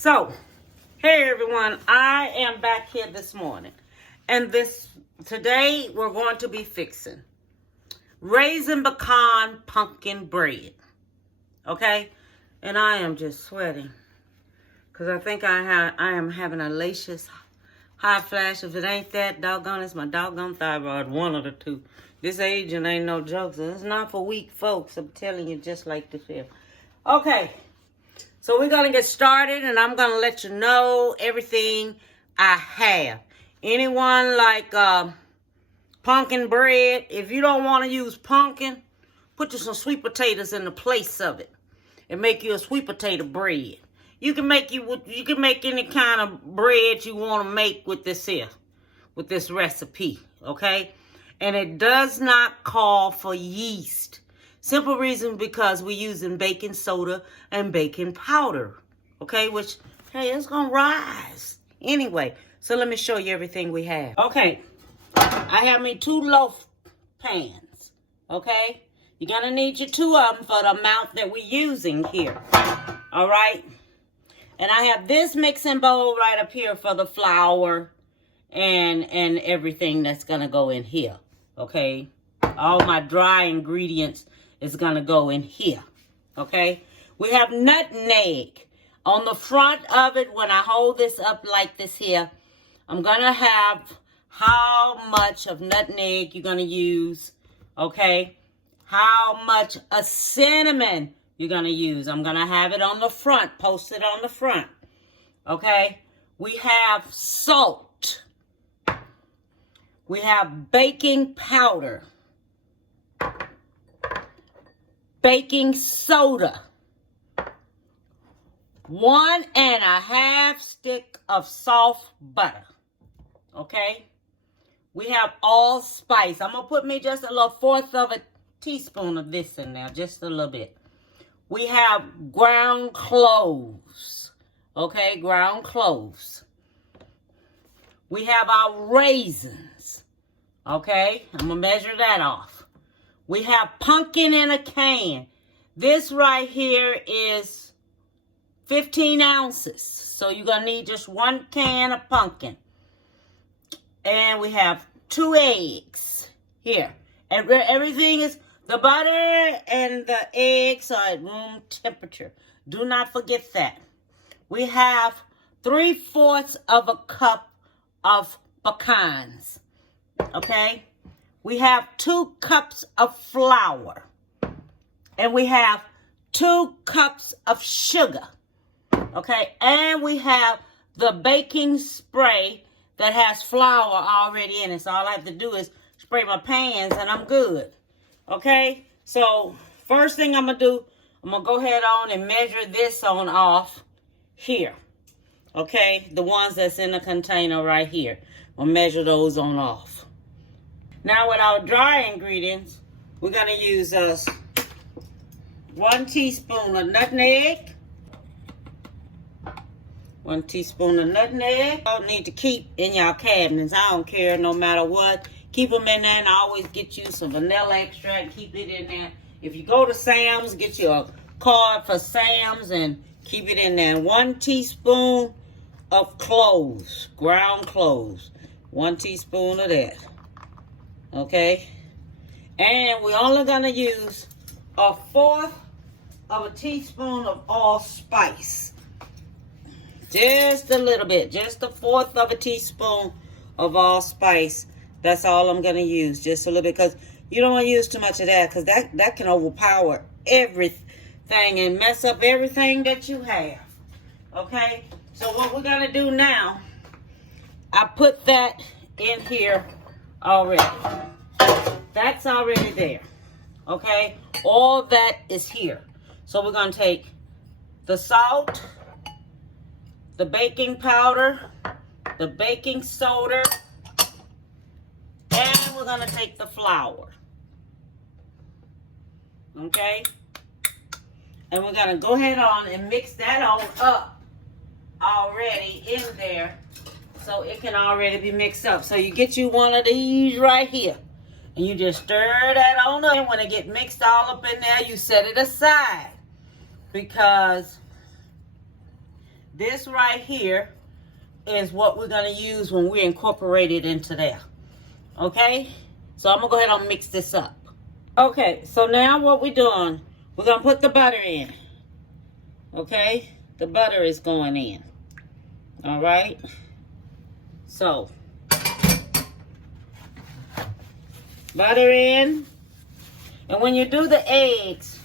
So, hey everyone, I am back here this morning. And today we're going to be fixing raisin pecan pumpkin bread. Okay? And I am just sweating. Because I think I am having a lacious hot flash. If it ain't that, doggone, it's my doggone thyroid. One of the two. This aging ain't no joke. So it's not for weak folks. I'm telling you, just like this here. Okay. So we're going to get started, and I'm going to let you know everything I have. Anyone like pumpkin bread, if you don't want to use pumpkin, put you some sweet potatoes in the place of it and make you a sweet potato bread. You can make any kind of bread you want to make with this here, with this recipe, okay? And it does not call for yeast. Simple reason because we're using baking soda and baking powder, okay? Which, hey, it's going to rise. Anyway, so let me show you everything we have. Okay, I have me 2 loaf pans, okay? You're going to need your 2 of them for the amount that we're using here, all right? And I have this mixing bowl right up here for the flour and everything that's going to go in here, okay? All my dry ingredients is going to go in here, okay? We have nutmeg. On the front of it, when I hold this up like this here, I'm going to have how much of nutmeg you're going to use, okay? How much of cinnamon you're going to use. I'm going to have it on the front, posted on the front, okay? We have salt. We have baking powder. Baking soda, 1.5 stick of soft butter, okay? We have allspice. I'm going to put me just a little 1/4 of a teaspoon of this in there, just a little bit. We have ground cloves, okay? Ground cloves. We have our raisins, okay? I'm going to measure that off. We have pumpkin in a can. This right here is 15 ounces. So you're going to need just 1 can of pumpkin. And we have 2 eggs here. And everything is, the butter and the eggs are at room temperature. Do not forget that. We have 3/4 of a cup of pecans. Okay? We have 2 cups of flour. And we have 2 cups of sugar. Okay? And we have the baking spray that has flour already in it. So all I have to do is spray my pans and I'm good. Okay? So first thing I'm going to do, I'm going to go ahead on and measure this on off here. Okay? The ones that's in the container right here. I'll measure those on off. Now with our dry ingredients, we're going to use 1 teaspoon of nutmeg. 1 teaspoon of nutmeg. Y'all need to keep in your cabinets. I don't care no matter what. Keep them in there and always get you some vanilla extract. Keep it in there. If you go to Sam's, get you a card for Sam's and keep it in there. 1 teaspoon of cloves, ground cloves. 1 teaspoon of that. Okay, and we're only going to use 1/4 of a teaspoon of allspice. Just a little bit, just 1/4 of a teaspoon of allspice. That's all I'm going to use, just a little bit, because you don't want to use too much of that, because that can overpower everything and mess up everything that you have. Okay, so what we're going to do now, I put that in here already. That's already there. Okay? All that is here. So we're going to take the salt, the baking powder, the baking soda, and we're going to take the flour. Okay? And we're going to go ahead on and mix that on up already in there. So it can already be mixed up. So you get you one of these right here. And you just stir that on up. And when it get mixed all up in there, you set it aside. Because this right here is what we're going to use when we incorporate it into there. Okay? So I'm going to go ahead and mix this up. Okay, so now what we're doing, we're going to put the butter in. Okay? The butter is going in. All right? So, butter in. And when you do the eggs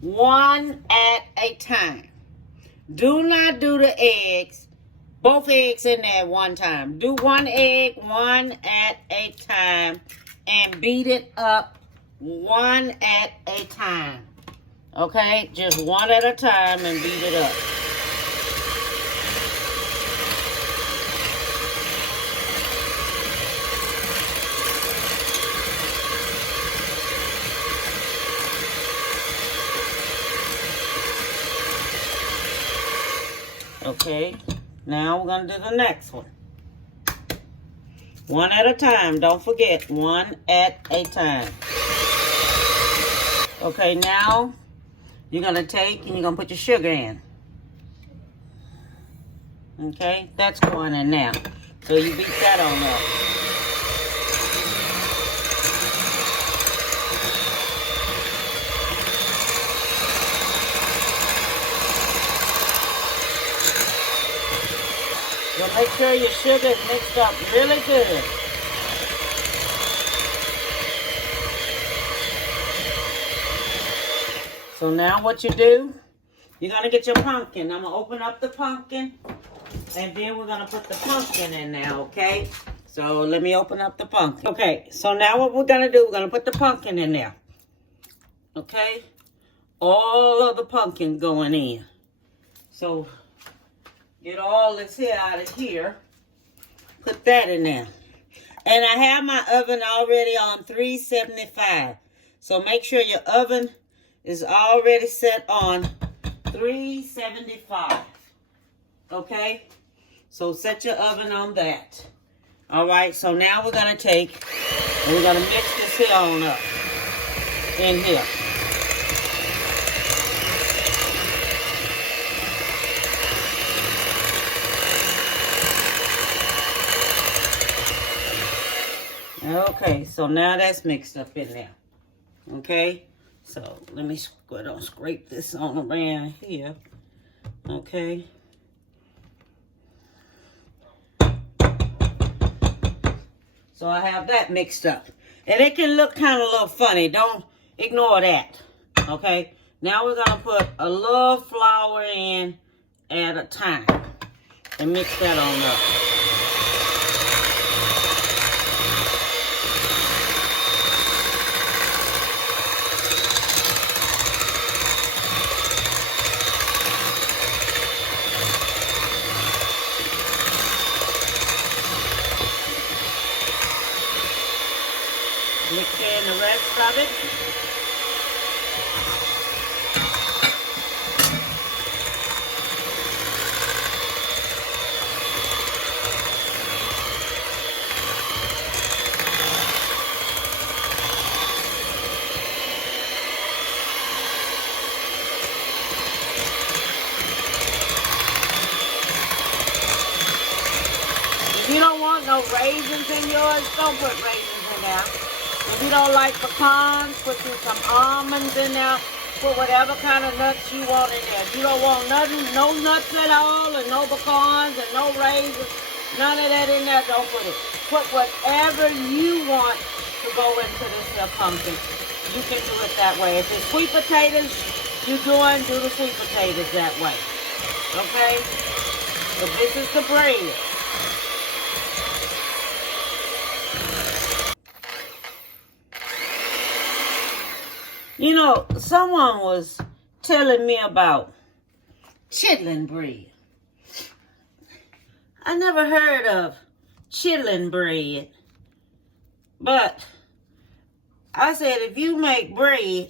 one at a time. Do not do the eggs, both eggs in there at one time. Do one egg one at a time and beat it up one at a time. Okay? Just one at a time and beat it up. Okay, now we're going to do the next one. One at a time. Don't forget, one at a time. Okay, now you're going to take and you're going to put your sugar in. Okay, that's going in now. So you beat that on up. So make sure your sugar is mixed up really good. So now what you do, you're going to get your pumpkin. I'm going to open up the pumpkin, and then we're going to put the pumpkin in now, okay? So let me open up the pumpkin. Okay, so now what we're going to do, we're going to put the pumpkin in there. Okay? All of the pumpkin going in. So get all this here out of here. Put that in there. And I have my oven already on 375. So make sure your oven is already set on 375. Okay? So set your oven on that. Alright, so now we're going to take and we're going to mix this here on up. In here. Okay, so now that's mixed up in there. Okay, so let me scrape this on around here. Okay. So I have that mixed up. And it can look kind of a little funny. Don't ignore that. Okay, now we're going to put a little flour in at a time. And mix that on up. Mix in the rest of it. If you don't want no raisins in yours, don't put raisins in there. If you don't like pecans, put you some almonds in there. Put whatever kind of nuts you want in there. If you don't want nothing, no nuts at all, and no pecans, and no raisins, none of that in there, don't put it. Put whatever you want to go into this here pumpkin. You can do it that way. If it's sweet potatoes do the sweet potatoes that way. Okay? But this is the bread. You know, someone was telling me about chitlin bread. I never heard of chitlin bread. But I said, if you make bread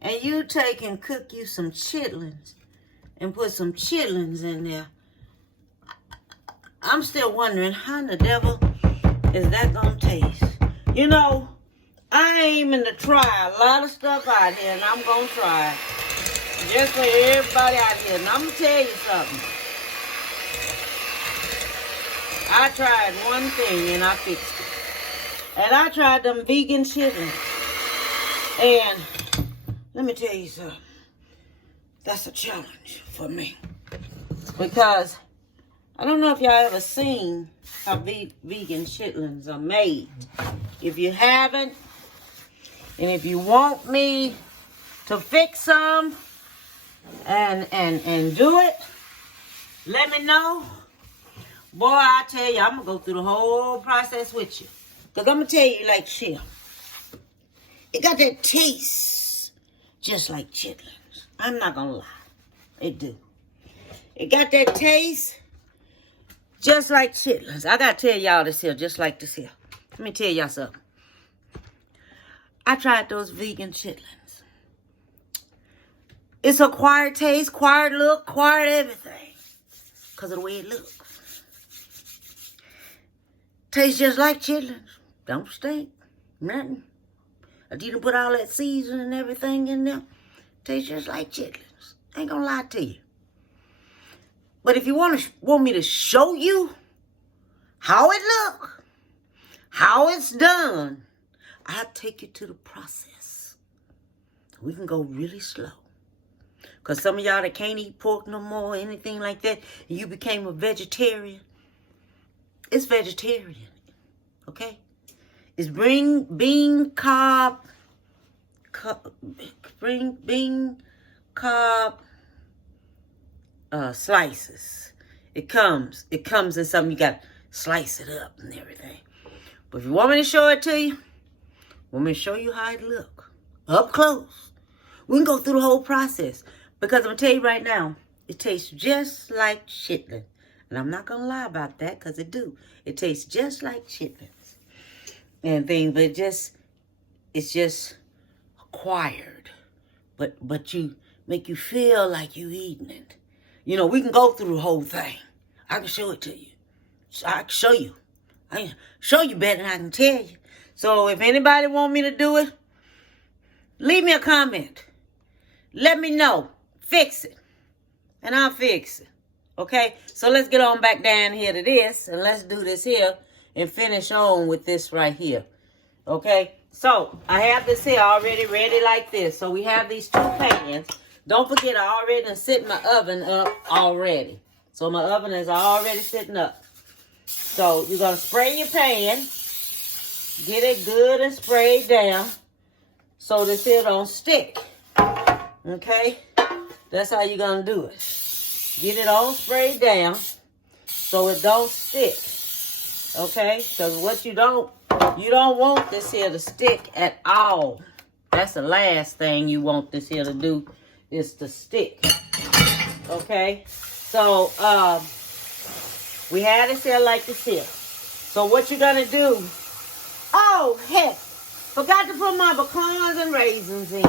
and you take and cook you some chitlins and put some chitlins in there, I'm still wondering how in the devil is that going to taste? You know, I aiming to try a lot of stuff out here, and I'm going to try it. Just for everybody out here. And I'm going to tell you something. I tried one thing and I fixed it. And I tried them vegan chitlins. And let me tell you something. That's a challenge for me. Because I don't know if y'all ever seen how vegan chitlins are made. If you haven't, and if you want me to fix them and do it, let me know. Boy, I tell you, I'm going to go through the whole process with you. Because I'm going to tell you like shit. It got that taste just like chitlins. I'm not going to lie. It do. It got that taste just like chitlins. I got to tell y'all this here, just like this here. Let me tell y'all something. I tried those vegan chitlins. It's a quiet taste, quiet look, quiet everything. Because of the way it looks. Tastes just like chitlins. Don't stink. Nothing. I didn't put all that seasoning and everything in there. Tastes just like chitlins. Ain't gonna lie to you. But if you want me to show you how it look, how it's done, I'll take you to the process. We can go really slow. Because some of y'all that can't eat pork no more or anything like that, and you became a vegetarian, it's vegetarian, okay? It's bean cob slices. It comes in something you got to slice it up and everything. But if you want me to show it to you, want me to show you how it look up close, we can go through the whole process. Because I'm going to tell you right now, it tastes just like chitlin. And I'm not going to lie about that because it do. It tastes just like chitlins and things, but it's just acquired. But you make you feel like you eating it. You know, we can go through the whole thing. I can show it to you. I can show you. I can show you better than I can tell you. So if anybody want me to do it, leave me a comment. Let me know. Fix it. And I'll fix it. Okay? So let's get on back down here to this. And let's do this here. And finish on with this right here. Okay? So I have this here already ready like this. So we have these two pans. Don't forget I already done set my oven up already. So my oven is already sitting up. So you're going to spray your pan. Get it good and sprayed down. So this here don't stick. Okay? That's how you're going to do it. Get it all sprayed down so it don't stick. Okay? Because what you don't want this here to stick at all. That's the last thing you want this here to do is to stick. Okay? So, we had this here like this here. So what you're going to do, oh, heck, forgot to put my pecans and raisins in.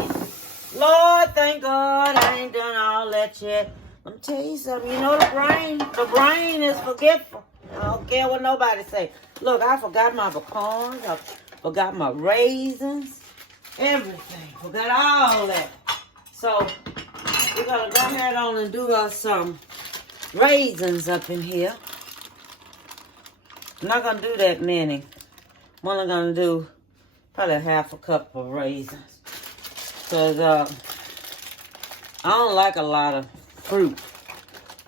Lord, thank God I ain't done all that yet. Let me tell you something. You know the brain is forgetful. I don't care what nobody say. Look, I forgot my pecans. I forgot my raisins. Everything. Forgot all that. So, we're going to go ahead on and do us some raisins up in here. I'm not going to do that many. I'm only going to do probably half a cup of raisins. Because I don't like a lot of fruit,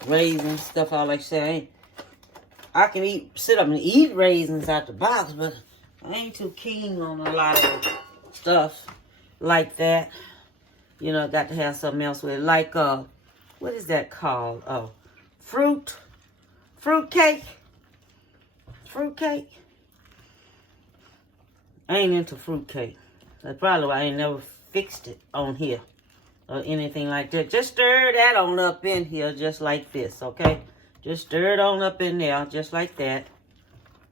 raisins, stuff I like to say. I can sit up and eat raisins out the box, but I ain't too keen on a lot of stuff like that. You know, got to have something else with it. Like, what is that called? Fruit cake. Fruit cake. I ain't into fruit cake. That's probably why I ain't never fixed it on here or anything like that. Just stir that on up in here just like this, okay? Just stir it on up in there just like that.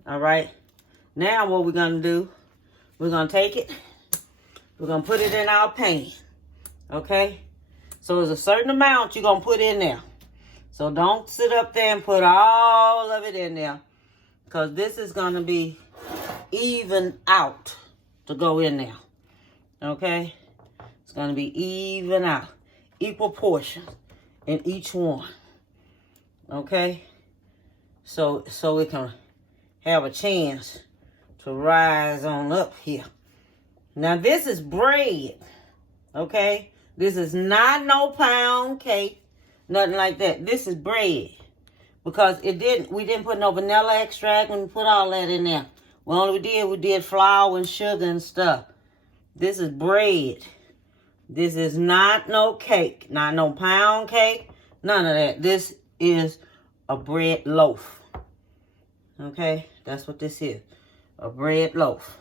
All right? Now what we're going to do, we're going to take it, we're going to put it in our pan, okay? So there's a certain amount you're going to put in there. So don't sit up there and put all of it in there because this is going to be even out to go in there, okay? It's going to be even out. equal portions in each one. Okay? So it can have a chance to rise on up here. Now this is bread. Okay? This is not no pound cake. Nothing like that. This is bread. Because we didn't put no vanilla extract when we put all that in there. Well, we did flour and sugar and stuff. This is bread. This is not no cake. Not no pound cake. None of that. This is a bread loaf. Okay? That's what this is. A bread loaf.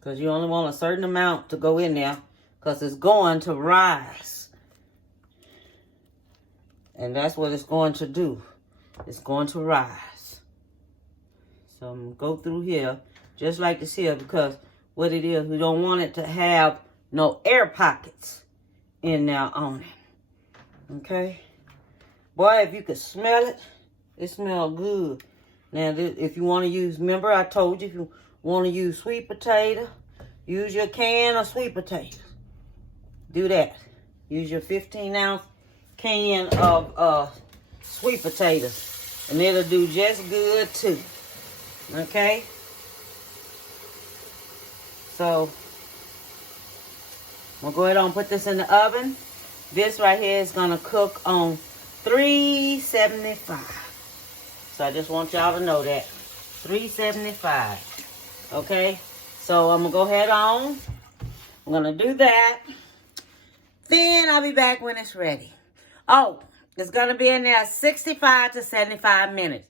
Because you only want a certain amount to go in there. Because it's going to rise. And that's what it's going to do. It's going to rise. So I'm going to go through here. Just like this here. Because what it is, we don't want it to have no air pockets in there on it. Okay? Boy, if you could smell it, it smells good. Now, if you want to use, remember I told you, if you want to use sweet potato, use your can of sweet potatoes. Do that. Use your 15-ounce can of sweet potatoes. And it'll do just good too. Okay? So, I'm going to go ahead and put this in the oven. This right here is going to cook on 375. So, I just want y'all to know that. 375. Okay? So, I'm going to go ahead on. I'm going to do that. Then I'll be back when it's ready. Oh, it's going to be in there 65 to 75 minutes.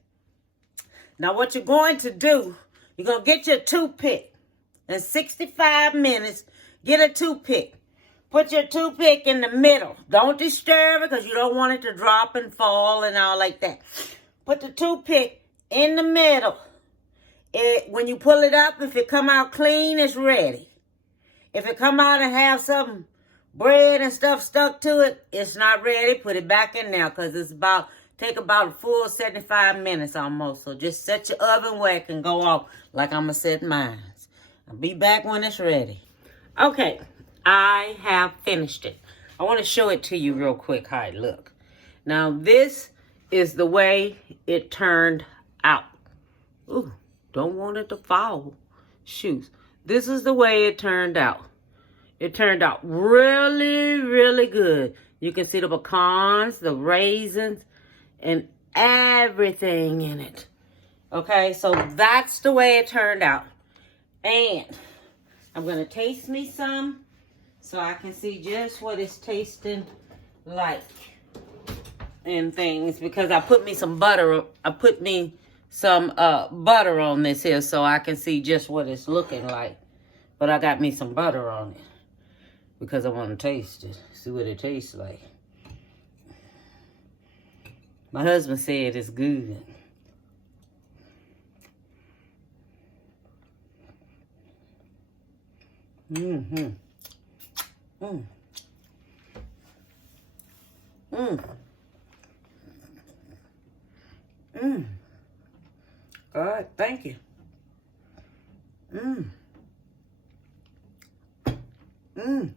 Now, what you're going to do, you're going to get your toothpick. In 65 minutes, get a toothpick. Put your toothpick in the middle. Don't disturb it because you don't want it to drop and fall and all like that. Put the toothpick in the middle. When you pull it up, if it come out clean, it's ready. If it come out and have some bread and stuff stuck to it, it's not ready. Put it back in there because it's take about a full 75 minutes almost. So just set your oven where it can go off like I'm going to set mine. I'll be back when it's ready. Okay, I have finished it. I want to show it to you real quick how it look. Now this is the way it turned out. Ooh, don't want it to fall. Shoes. This is the way it turned out. It turned out really, really good. You can see the pecans, the raisins, and everything in it. Okay, so that's the way it turned out. And I'm going to taste me some so I can see just what it's tasting like and things. Because I put me some butter. I put me some butter on this here so I can see just what it's looking like. But I got me some butter on it. Because I want to taste it. See what it tastes like. My husband said it's good. Mm-hmm. Mm. Mm. Mm. God, thank you. Mm. Mm.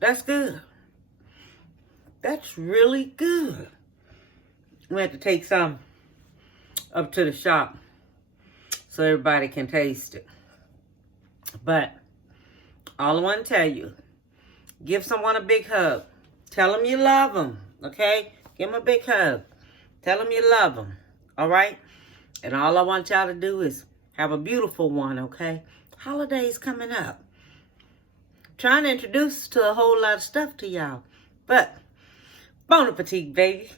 That's good. That's really good. We have to take some up to the shop so everybody can taste it. But all I want to tell you, give someone a big hug. Tell them you love them, okay? Give them a big hug. Tell them you love them, all right? And all I want y'all to do is have a beautiful one, okay? Holidays coming up. Trying to introduce to a whole lot of stuff to y'all. But, bon appetit, baby.